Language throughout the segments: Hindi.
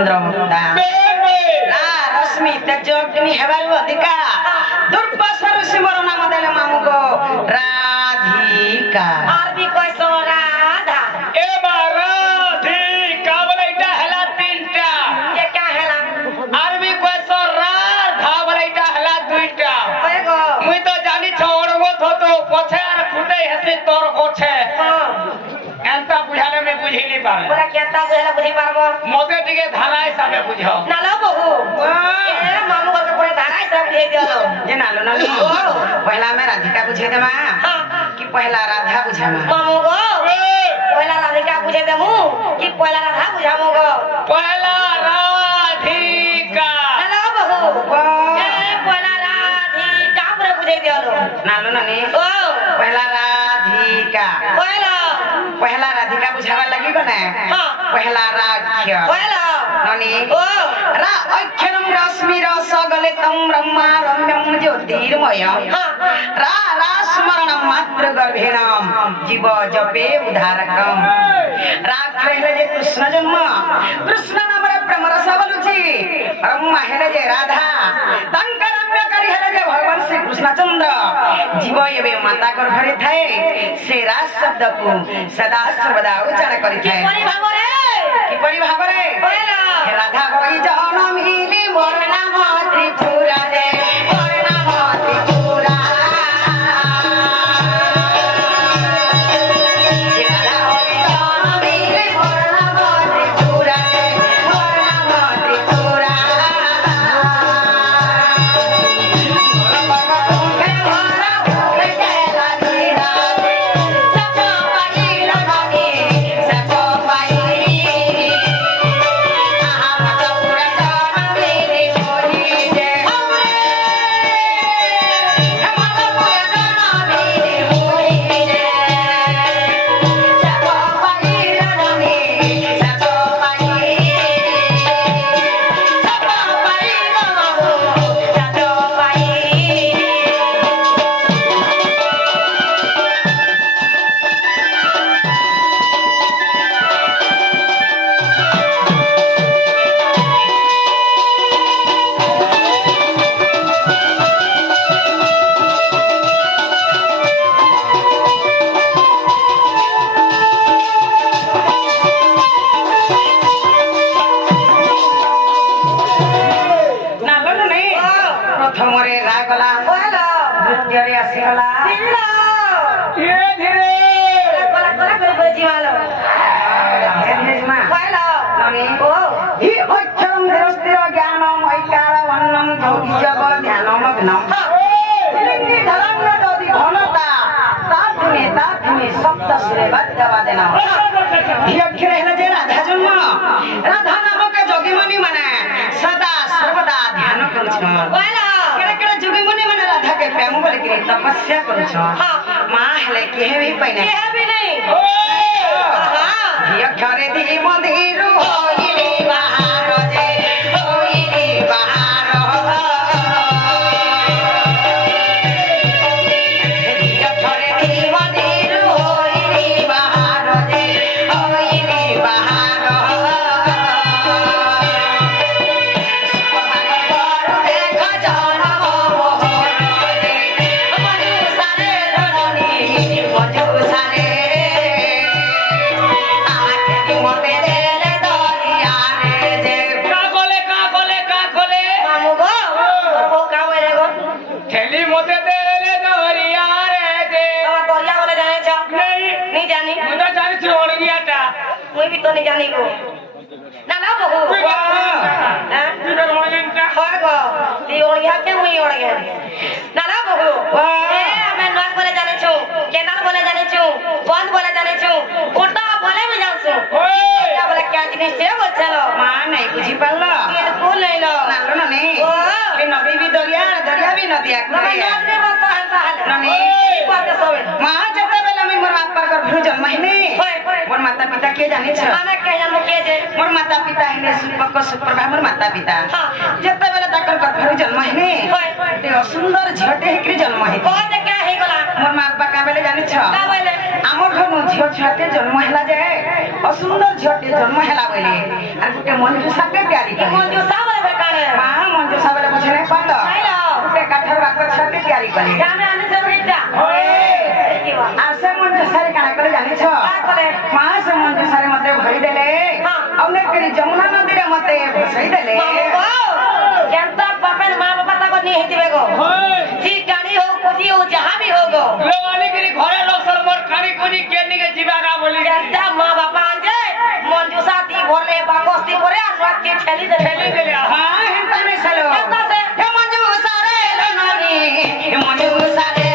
चंद्र मुक्ता रा रश्मि तेजग्नि हेबारु अधिका दुर्वासा ऋषि मोर नाम देले मामू को राधिका आरबी कोई सो राधा ए राधिका बोले इटा हला तीनटा ये क्या हैला आरबी कोई सो राधा बोले इटा हला दुईटा ओए गो मुई तो जानी छोड़गो तो पछे आर फुटे हसे तोर कोछे एंता बुझाले में बुझी नहीं पारे बोला केता बुझला बुझी पारबो मोते टिके धारा हिसाबे बुझाओ नालो बहू ए मामू को पूरे धारा सब ले दियो जे नालो नालो पहला मैं राधिका बुझे दे मां कि पहला राधा बुझे मां मामू गो पहला राधिका बुझे देमु कि पहला राधा बुझामु गो पहला राधिका नालो बहू ए पहला राधिका पूरे बुझे दियो नालो नानी ओ पहला राधिका पहला राधिका बुझावा लगी को ना पहला राख्य पहला नानी ओ रा अक्षरम रश्मि रस गलितम ब्रह्मा रम्यम ज्योतिर्मय रा रा स्मरणम मात्र गर्भेणम जीव जपे उद्धारकम रा कहले जे कृष्ण जन्म कृष्ण नाम रे प्रेम रस बोलुची ब्रह्मा हेले जे राधा तंकर रम्य करी हेले जे भगवान श्री कृष्णचंद्र जीव एबे माता गर्भरे थाए से रा शब्द को सदा सर्वदा उच्चारण करी थाए परि भाबरे कि परि भाबरे पहला राधा कोई जनम हिली मोर नाम त्रिपुरा रे मोर नाम त्रिपुरा राधा कोई जनम हिली मोर नाम त्रिपुरा रे मोर नाम त्रिपुरा मोर बाबा तुमे मोरा भूल गेला धीरा सको पाई लगानी सको पाई प्रथमरे रागला पहला नृत्यरे आसीगला दिलो धीरे धीरे कोला कोला कर बजी वालो पहला नानी ओ हि अक्षरम धीरस्थिर ज्ञानम ऐकार वन्नम ज्योति जग ध्यानमग्नम लिंगि धरंग दधि घनता ताथुने सप्त सुरे वाद्यवादन हि अक्षर हेले जे राधा जन्म राधा नामक जोगीमणि माने सदा सर्वदा ध्यान करुछन पहला केड़े केड़े जोगीमणि माने राधा के प्रेम बोले कि तपस्या करुछन मां हेले केहे भी पइने ये भी नहीं हां हि अक्षरे धी मंदिर होइली बहार जे होइली बहार हि अक्षरे धी मंदिर होइली बहार जे होइली बहार देख जनम मोहर जे मनुसारे रणनी मनुसारे मोते देले दरिया रे जे का खोले मामू गो वो का रे गो थैली मोते दे दरिया रे जे अब दरिया वाले जाने छ नहीं जानी मुझे जानी छोड़ गया था मुई भी तो नहीं जानी गो ना ना बहू हां तू तो रोने का होय गो ती ओड़ गया के मुई ओड़ गया ना ना बहू ए मैं नॉट बोले जाने छु केनाल बोले जाने छु बंद बोले जाने छु उल्टा बोले भी जाऊ छु क्या बोले क्या जिनिस से बोल चलो मां नहीं बुझी पालो बिल्कुल नहीं लो नालो नने ओ के नदी भी दरिया दरिया भी नदिया ना नॉट रे बोल तो हंता है नने बात सोवे मां जते बेला में मोर बाप पर भरू जन्म हिने मोर माता पिता के जाने छ हमें कह हम के जे मोर माता पिता हिने सुपक सुप्रभा मोर माता पिता जते बेला तकर भरू जन्म हिने ते सुंदर झटे हिकरी जन्म हिने कौन क्या है गोला मोर मां बाप का बेले जाने छ का बोले आम আমার ঘর ঝিও ছুয়াতে জন্ম হেলা যে অসুন্দর ঝিওতে জন্ম হেলা বলে আর গোটে মঞ্জুষাকে তিয়ারি কি করে মঞ্জুসা বলে বেকারে মা মঞ্জুষা বলে বুঝে নাই পারল আইলো গোটে কাঠর বাকর ছুয়াতে তিয়ারি করে আমি আনি সব রিটা কি বা আর সে মঞ্জুষারে কানা করে জানিছ কা করে মা সে মঞ্জুষারে মতে ভরি দেলে অনেক করে যমুনা নদীরে মতে ভসাই দেলে কেনতা বাপের মা বাবা তাকে নিয়ে হিতিবে গো ঠিক গাড়ি হোক কুটি হোক যাহা भी हो गो लोवाली के घरे लोग सब मोर कानी कोनी केनी के जीवा ना बोली কেনতা মা বাবা আনছে মঞ্জুসা দি ভরলে বাকস্তি করে আর রাখি ঠেলি দে হ্যাঁ হেনতা নাই সালো কেনতা সে হে মঞ্জুষারে লনানি হে মঞ্জুষারে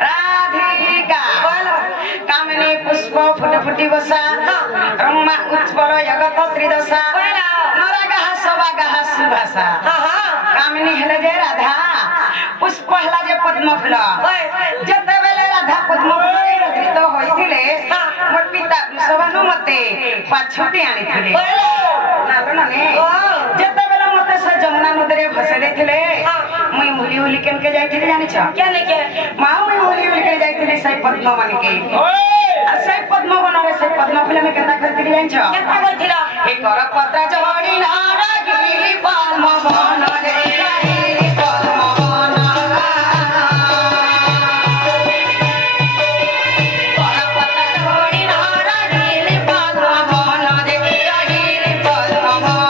রাধিকা কামিনী পুষ্প ফুট ফুটি বসা রম্মা উৎপল জগত ত্রিদশা নরগাহ সবাগাহ সুভাষা কামিনী হেলে যে রাধা পুষ্প হেলা যে পদ্ম ফুল যেତେବେଳେ রাধা পদ্ম ফুলରେ ରଚିତ ହୋଇଥିଲେ ମୋ ପିତା ବୃଷଭାନୁ ମତେ ପାଛୋଟି ଆଣିଥିଲେ ଯେତେବେଳେ ମତେ ସେ ଯମୁନା ନଦୀରେ ଭସେଇ ଦେଇଥିଲେ ମୁଇଁ ଭୁଲି ଭୁଲି କେନକେ ଯାଇଥିଲି ଜାଣିଛ কেন কে মা মুই ভুলি ভুলি কে যাইଥିଲି সেই পদ্ম বনকে আর সেই পদ্ম বନରେ সেই পদ্ম ফুল আমি কেনতা খেলଥିଲି জানিছ কেনতা কইছিল এ কর পত্র জড়ি নারগিলি পদ্ম বনরে গিলি পদ্ম বন কর পত্র জড়ি নারগিলি পদ্ম বনরে গিলি পদ্ম বন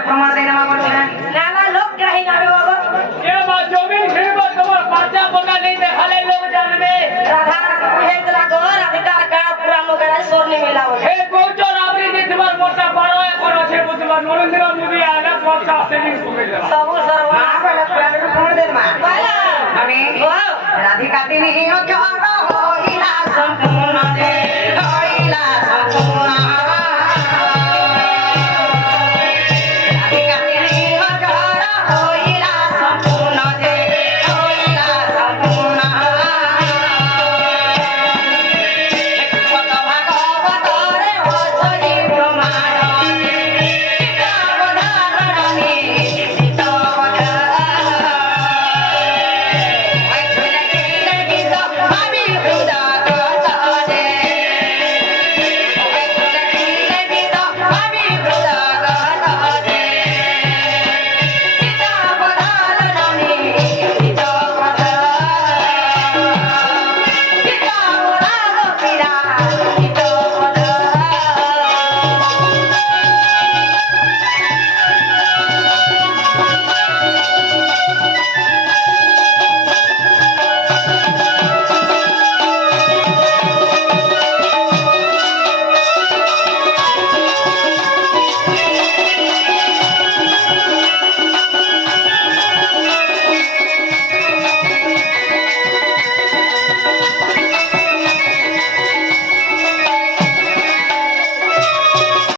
प्रमाण देना बोल छे नाला लोग कहीं जावे बाबा ये बात जमीन खरीदो तुम्हार पर्चा बना नहीं दे हले लोग जानबे राधा हे जला घर अधिकार का पूरा मगर सोर नहीं मिला हो हे कोचो रावरी जी तुम्हार मोटा बड़ो है कोनो छे बुतबार नरेंद्र मोदी आला पर्चा सेविंग सुबे दे सब सर्व मां बोले पुराण प्रमाण दे मां वाला अभी राधिका दिनी ओ क्यों हो इला संपूर्ण